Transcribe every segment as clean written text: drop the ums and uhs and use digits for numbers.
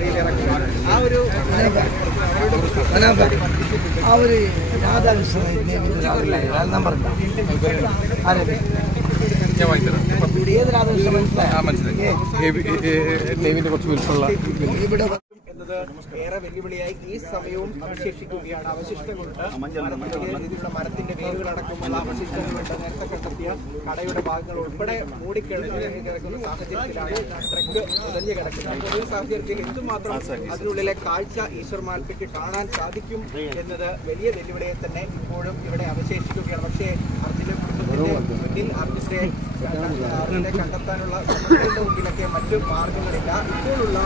പുഴയിലിറക്കും. ആ ഒരു എന്നത് ഏറെ വെല്ലുവിളിയായി ഈ സമയവും അവശേഷിക്കുകയാണ്. അവശിഷ്ടങ്ങളുണ്ട്, ഇതിലുള്ള മരത്തിന്റെ വേരുകളടക്കമുള്ള അവശിഷ്ടങ്ങളുണ്ട്. നേരത്തെ കണ്ടെത്തിയ കടയുടെ ഭാഗങ്ങൾ ഉൾപ്പെടെ മൂടിക്കിടക്കുന്ന സാഹചര്യത്തിലാണ് ട്രക്ക് ഉടഞ്ഞു കിടക്കുന്നത്. ഒരു സാഹചര്യത്തിൽ എന്തുമാത്രം അതിനുള്ളിലെ കാഴ്ച ഈശ്വർ മാൽപ്പയ്ക്ക് കാണാൻ സാധിക്കും എന്നത് വലിയ വെല്ലുവിളിയെ തന്നെ ഇപ്പോഴും ഇവിടെ അവശേഷിക്കുകയാണ്. പക്ഷേ അർജുന്റെ കുടുംബത്തിന്റെ മുന്നിൽ അർജുന്റെ കണ്ടെത്താനുള്ള സമയത്തിന്റെ മുമ്പിലൊക്കെ മറ്റു മാർഗങ്ങളില്ല. ഇപ്പോഴുള്ള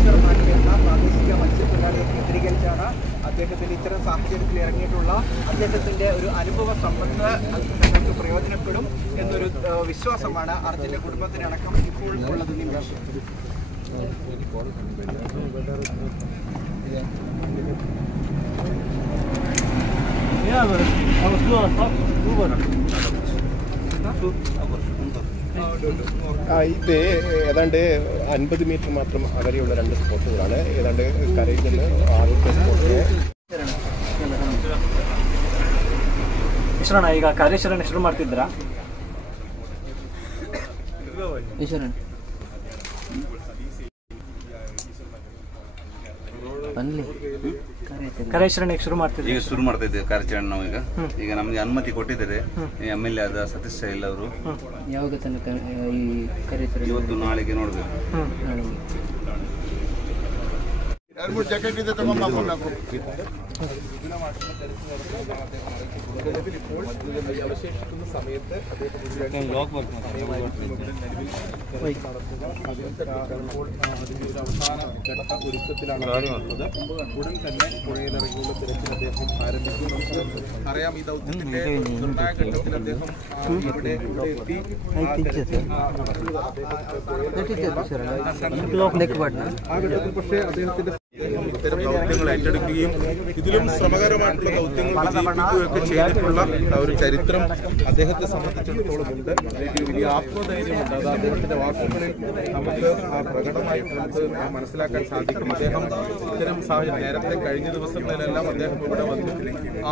ഈശ്വർ മാൽപ്പ എന്ന പ്രാദേശിക മത്സ്യത്തൊഴിലാളിയെ കേന്ദ്രീകരിച്ചാണ് അദ്ദേഹത്തിന് ഇത്തരം സാഹചര്യത്തിൽ ഇറങ്ങിയിട്ടുള്ള അദ്ദേഹത്തിന്റെ ഒരു അനുഭവ സമ്പത്ത് നിങ്ങൾക്ക് പ്രയോജനപ്പെടും എന്നൊരു വിശ്വാസമാണ് അർജുന്റെ കുടുംബത്തിനടക്കം ഇപ്പോൾ ഉള്ളത്. ഇത് ഏതാണ്ട് 50 മീറ്റർ മാത്രം അകലെയുള്ള 2 സ്പോട്ടുകളാണ്. ഏതാണ്ട് കരയിൽ നിന്ന് 6 സ്പോട്ട്. ಈಶ್ವರಣ್ಣ, ಈಗ ಕಾರ್ಯಾಚರಣೆ ಶುರು ಮಾಡ್ತಿದ್ರಾ? ಈಶ್ವರಣ್ಣ ಕಾರ್ಯಾಚರಣೆ ಶುರು ಮಾಡ್ತಿದ್ದೀವಿ. ಈಗ ಶುರು ಮಾಡ್ತಾ ಇದ್ದೇವೆ ಕಾರ್ಯಾಚರಣೆ. ನಾವು ಈಗ ನಮಗೆ ಅನುಮತಿ ಕೊಟ್ಟಿದ್ದಾರೆ MLA ಆದ ಸತೀಶ್ ಶೈಲ್ ಅವರು. ಯಾವಾಗ ತನಕ ಈ ಕಾರ್ಯಾಚರಣೆ? ಇವತ್ತು ನಾಳೆಗೆ ನೋಡ್ಬೇಕು. അവശേഷിക്കുന്ന സമയത്ത് അതിന്റെ ഒരു അവസാന ഘട്ട ഒരുക്കത്തിലാണ് നടന്നത്. ഉടൻ തന്നെ പുഴയിലിറങ്ങിയുള്ള തിരച്ചിൽ അദ്ദേഹം ആരംഭിക്കും. നമുക്ക് അറിയാം, ഈ ദൗത്യത്തിന്റെ നിർണായക ഘട്ടത്തിൽ അദ്ദേഹം ഇവിടെ എത്തി ആ ഘട്ടത്തിൽ പക്ഷേ അദ്ദേഹത്തിന്റെ ഇത്തരം ദൗത്യങ്ങൾ ഏറ്റെടുക്കുകയും ഇതിലും ശ്രമകരമായിട്ടുള്ള ദൗത്യങ്ങൾ വിജയിപ്പിക്കുകയൊക്കെ ചെയ്തിട്ടുള്ള ഒരു ചരിത്രം അദ്ദേഹത്തെ സംബന്ധിച്ചിടത്തോളം ഉണ്ട്. അല്ലെങ്കിൽ വലിയ ആത്മധൈര്യമുണ്ട്. അത് അദ്ദേഹത്തിന്റെ വാക്കുകളിൽ നമുക്ക് പ്രകടമായി നമുക്ക് മനസ്സിലാക്കാൻ സാധിക്കും. അദ്ദേഹം ഇത്തരം സാഹചര്യം നേരത്തെ കഴിഞ്ഞ ദിവസങ്ങളിലെല്ലാം അദ്ദേഹം ഇവിടെ വന്നു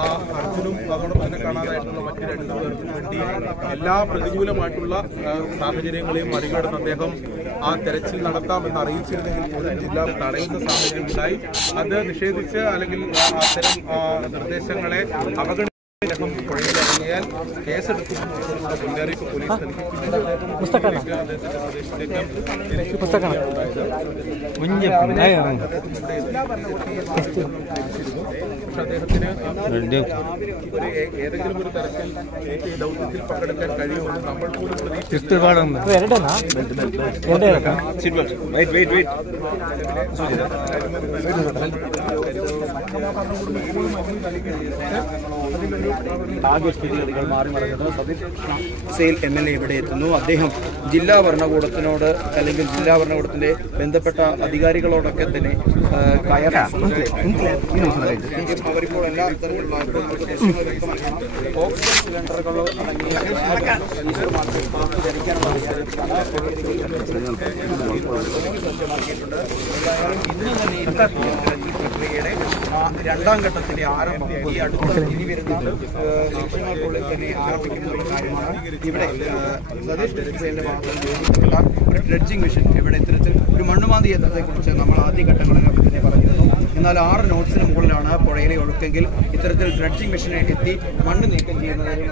ആ അർജുനും അതോടൊപ്പം തന്നെ കാണാതായിട്ടുള്ള മറ്റു 2 പേർക്കും വേണ്ടി എല്ലാ പ്രതികൂലമായിട്ടുള്ള സാഹചര്യങ്ങളെയും മറികടന്ന് അദ്ദേഹം ആ തെരച്ചിൽ നടത്താമെന്ന് അറിയിച്ചിരുന്നെങ്കിൽ പോലും ജില്ലാ തടയുന്ന സാഹചര്യം ഉണ്ടായി. അത് നിഷേധിച്ച് അല്ലെങ്കിൽ അത്തരം നിർദ്ദേശങ്ങളെ അവഗണിച്ച് അദ്ദേഹം പുഴയിലിറങ്ങിയാൽ കേസെടുക്കുമെന്നുള്ള മുന്നറിയിപ്പ് പോലീസ് നൽകിയിട്ടുണ്ട്. അദ്ദേഹത്തിന് ഏതെങ്കിലും ഒരു തരത്തിൽ ഈ ദൗത്യത്തിൽ പങ്കെടുക്കാൻ കഴിയുമെന്ന് നമ്മൾ പോലും ആകെ സ്ഥിതിഗതികൾ മാറി മറിഞ്ഞത്. സതീഷ് സെയിൽ MLA ഇവിടെ എത്തുന്നു. അദ്ദേഹം ജില്ലാ ഭരണകൂടത്തിനോട് അല്ലെങ്കിൽ ജില്ലാ ഭരണകൂടത്തിന്റെ ബന്ധപ്പെട്ട അധികാരികളോടൊക്കെ തന്നെ അവരിപ്പോൾ എല്ലാ തരത്തിലുള്ള ഓക്സിജൻ സിലിണ്ടറുകളോ ഇന്ന് തന്നെ ഈ പ്രക്രിയയുടെ 2ാം ഘട്ടത്തിന്റെ ആരംഭം ഈ അടുത്ത ഇനി വരുന്ന നിമിഷങ്ങൾക്കുള്ളിൽ തന്നെ ആരംഭിക്കുന്ന ഒരു കാര്യമാണ്. ഇവിടെ സതീഷ് ടെക്സ്റ്റൈലിന്റെ ഭാഗത്ത് ഉപയോഗിച്ചിട്ടുള്ള ഒരു ഡ്രെഡ്ജിംഗ് മെഷീൻ ഇവിടെ ഇത്തരത്തിൽ ഒരു മണ്ണുമാന്തി യന്ത്രത്തെക്കുറിച്ച് നമ്മൾ ആദ്യഘട്ടങ്ങളിലൊക്കെ തന്നെ പറഞ്ഞിരുന്നു. എന്നാൽ 6 നോട്ട്സിന് മുകളിലാണ് പുഴയിലെ ഒഴുക്കെങ്കിൽ ഇത്തരത്തിൽ ഡ്രെഡ്ജിംഗ് മെഷീനെ എത്തി മണ്ണ് നീക്കം ചെയ്യുന്നതിലും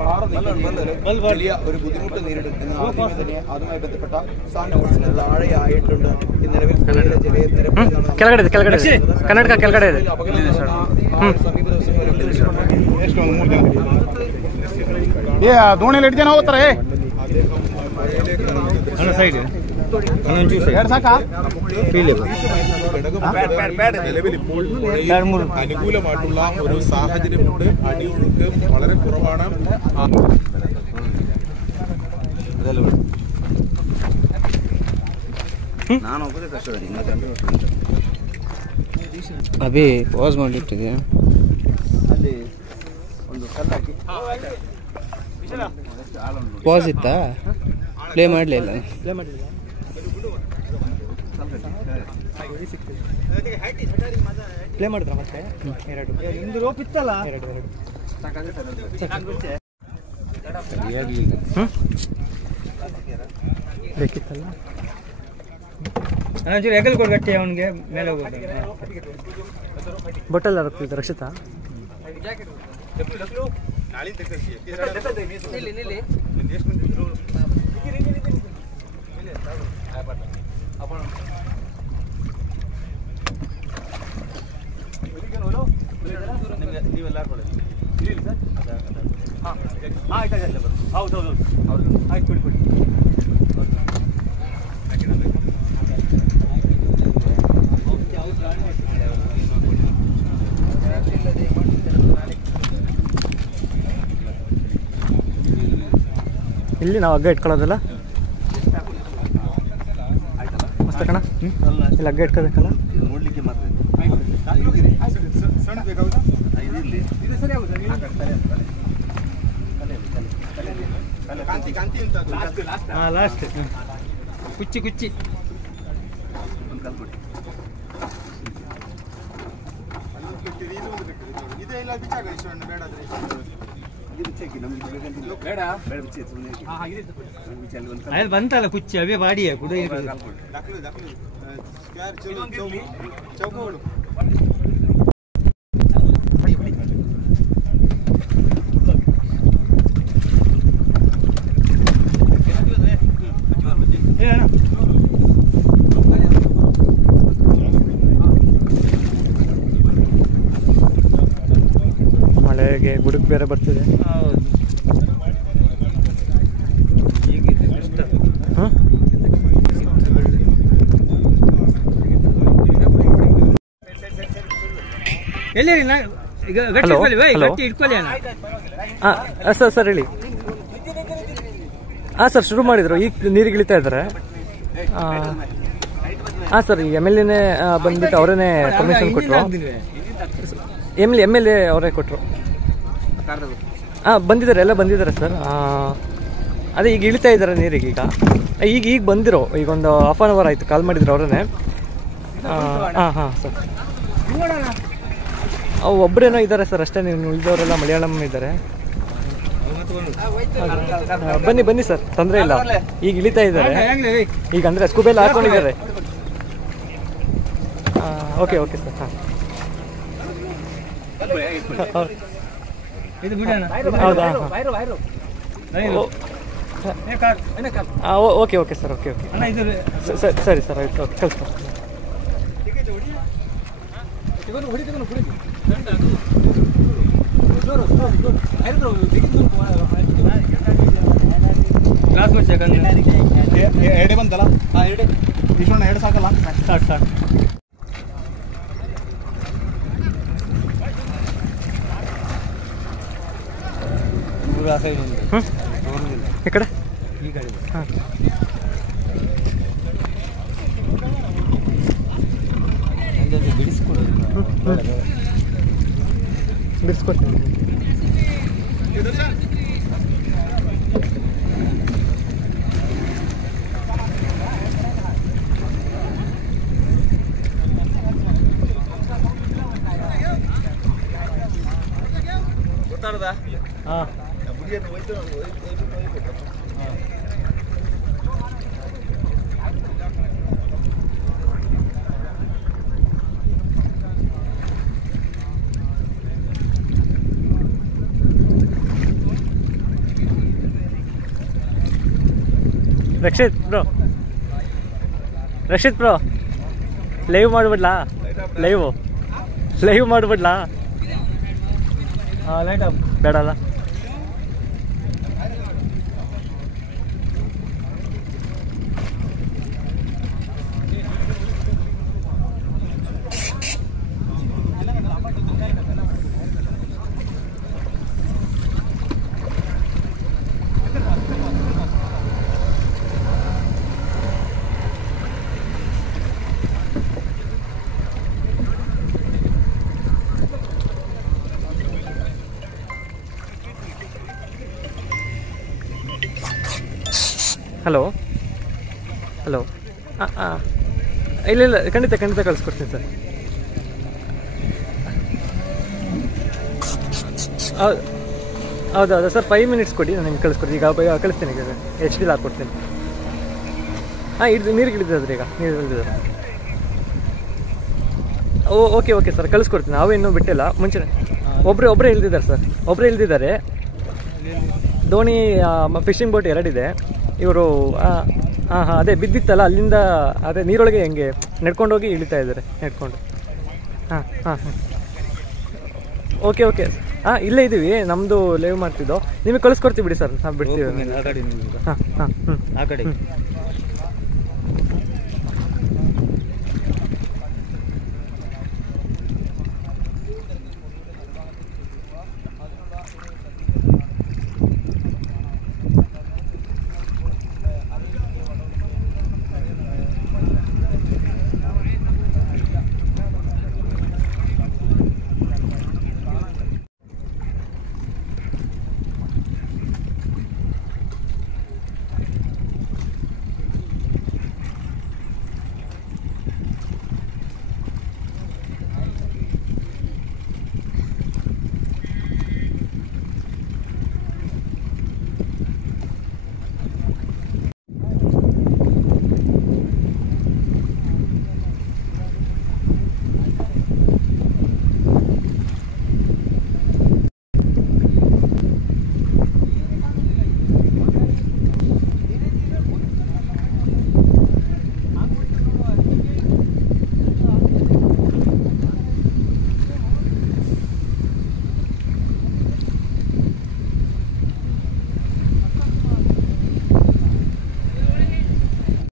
പാറ നീക്കം ചെയ്യുന്നതിലും വലിയ ഒരു ബുദ്ധിമുട്ട് നേരിടും എന്ന് ആദ്യമേ തന്നെ അതുമായി ബന്ധപ്പെട്ട സാധനങ്ങൾ താഴെയായിട്ടുണ്ട്. ഈ നിലവിൽ ജലനിരപ്പ് സമീപ ದೋಣಿಯಲ್ಲಿ 2 ಜನ ಹೋಗ್ತಾರೆ. നിലവിൽ ഇപ്പോൾ അനുകൂലമായിട്ടുള്ള ഒരു സാഹചര്യമുണ്ട്. അടിയൊഴുക്ക് വളരെ കുറവാണ്. ಅಭಿ ಪಾಸ್ ಮಾಡಿಟ್ಟಿದೆ. ಪಾಸ್ ಇತ್ತಾ? ಪ್ಲೇ ಮಾಡಲಿಲ್ಲ. ಪ್ಲೇ ಮಾಡಿದ್ರ ಮತ್ತೆ ಎರಡು ನಿಮ್ದು ರೋಪ್ ಇತ್ತಲ್ಲ ಎರಡು ಬೇಕಿತ್ತಲ್ಲ ಒಂಚೂರು ಎಗಲ್ ಕೊಡು ಗಟ್ಟಿ ಅವನಿಗೆ ಮೇಲೆ ಹೋಗೋದು ಬೊಟ್ಟೆಲ್ಲ ರಕ್ತಿದ್ದ ರಕ್ಷಿತಾ ನೀವೆಲ್ಲ ಹೌದು ಆಯ್ತು ಕೊಡಿ ಕೊಡಿ ಇಲ್ಲಿ ನಾವು ಹಗ್ಗ ಇಟ್ಕೊಳ್ಳೋದಲ್ಲ ಮಸ್ತ ಕಣ ಇಲ್ಲಿ ಹಗ್ಗ ಇಟ್ಕೋಬೇಕಲ್ಲ ನೋಡ್ಲಿಕ್ಕೆ ಮಾತ್ರ ಹಾಂ ಲಾಸ್ಟ್ ಕುಚ್ಚಿ ಕುಚ್ಚಿ ಅಲ್ಲಿ ಬಂತಲ್ಲ ಕುಚ್ಚಿ ಅವೇ ಬಾಡಿಯ ಕೂಡ ಮಳೆಗೆ ಗುಡುಗು ಬೇರೆ ಬರ್ತಿದೆ. ಹಾಂ ಎಲ್ಲಿ ಈಗ ಇಟ್ಕೊಳ್ಳಿ ಹಾಂ ಸರ್ ಹೇಳಿ. ಹಾಂ ಸರ್ ಶುರು ಮಾಡಿದ್ರು, ಈಗ ನೀರಿಗೆ ಇಳಿತಾ ಇದ್ದಾರೆ. ಹಾಂ ಸರ್ ಈಗ MLA ಬಂದ್ಬಿಟ್ಟು ಅವರೇ ಪರ್ಮಿಷನ್ ಕೊಟ್ಟರು. MLA ಅವರೇ ಕೊಟ್ಟರು. ಹಾಂ ಬಂದಿದ್ದಾರೆ, ಎಲ್ಲ ಬಂದಿದ್ದಾರೆ ಸರ್. ಅದೇ ಈಗ ಇಳಿತಾ ಇದ್ದಾರೆ ನೀರಿಗೆ. ಈಗ ಬಂದಿರೋ ಈಗ ಒಂದು ಹಾಫ್ ಆನ್ ಅವರ್ ಆಯಿತು, ಕಾಲ್ ಮಾಡಿದ್ರು ಅವರೇ. ಹಾಂ ಸರ್ ಒಬ್ಬರೇನೋ ಇದ್ದಾರೆ ಸರ್ ಅಷ್ಟೇ, ನೀವು ಉಳಿದವರೆಲ್ಲ ಮಲಯಾಳಂ ಇದ್ದಾರೆ. ಬನ್ನಿ ಸರ್, ತೊಂದರೆ ಇಲ್ಲ. ಈಗ ಇಳಿತಾ ಇದ್ದಾರೆ, ಈಗ ಅಂದರೆ ಸ್ಕೂಬೆಲ್ಲ ಹಾಕೊಂಡಿದ್ದಾರೆ. Okay sir. ಹಾಂ ಹೌದಾ? Okay sir. ಓಕೆ ಸರಿ ಸರ್, ಆಯ್ತು. ಓಕೆ ಕಳಿಸ್ತಾರೆ. ಎರಡೇ ಬಂತಲ್ಲ, ಎರಡು ಸಾಕಲ್ಲ. ಸಾಕು ಈ ಕಡೆ. ಹಾಂ ಬಿಡಿಸ್ಕೊಡ್ತೀನಿ. ಹಾಂ ರಕ್ಷಿತ್ ಬ್ರೋ ಲೈವ್ ಮಾಡಿಬಿಡ್ಲಾ? ಲೈವ್ ಮಾಡಿಬಿಡ್ಲಾ? ಲೈಟ್ ಬೇಡಲ್ಲ. ಹಲೋ ಇಲ್ಲ ಇಲ್ಲ ಖಂಡಿತ ಕಳಿಸ್ಕೊಡ್ತೀನಿ ಸರ್. ಹೌದೌದು ಸರ್, 5 ಮಿನಿಟ್ಸ್ ಕೊಡಿ, ನಾನು ನಿಮ್ಗೆ ಕಳಿಸ್ಕೊಡ್ತೀನಿ. ಈಗ ಕಳಿಸ್ತೀನಿ, ಈಗ HD ಹಾಕ್ಕೊಡ್ತೀನಿ. ನೀರಿಗೆ ಇಳಿದಿದ್ದಾರೆ, ಈಗ ನೀರು ಇಳಿದಿದ್ದಾರೆ. ಓಕೆ ಸರ್, ಕಳಿಸ್ಕೊಡ್ತೀನಿ. ನಾವೇನೂ ಬಿಟ್ಟಿಲ್ಲ, ಮುಂಚೆ ಒಬ್ಬರೇ ಇಳಿದಿದ್ದಾರೆ ಸರ್, ಒಬ್ಬರೇ ಇಳಿದಿದ್ದಾರೆ. ದೋಣಿ ಫಿಶಿಂಗ್ ಬೋಟ್ 2 ಇದೆ. ಇವರು ಅದೇ ಬಿದ್ದಿತ್ತಲ್ಲ ಅಲ್ಲಿಂದ, ಅದೇ ನೀರೊಳಗೆ ಹೆಂಗೆ ನಡ್ಕೊಂಡೋಗಿ ಇಳಿತಾ ಇದ್ದಾರೆ, ನಡ್ಕೊಂಡು. ಹಾಂ ಓಕೆ ಇಲ್ಲೇ ಇದ್ದೀವಿ, ನಮ್ಮದು ಲೈವ್ ಮಾಡ್ತಿದ್ದೋ. ನಿಮಗೆ ಕಳಿಸ್ಕೊಡ್ತೀವಿ ಬಿಡಿ ಸರ್, ನಾವು ಬಿಡ್ತೀವಿ. ಆ ಕಡೆ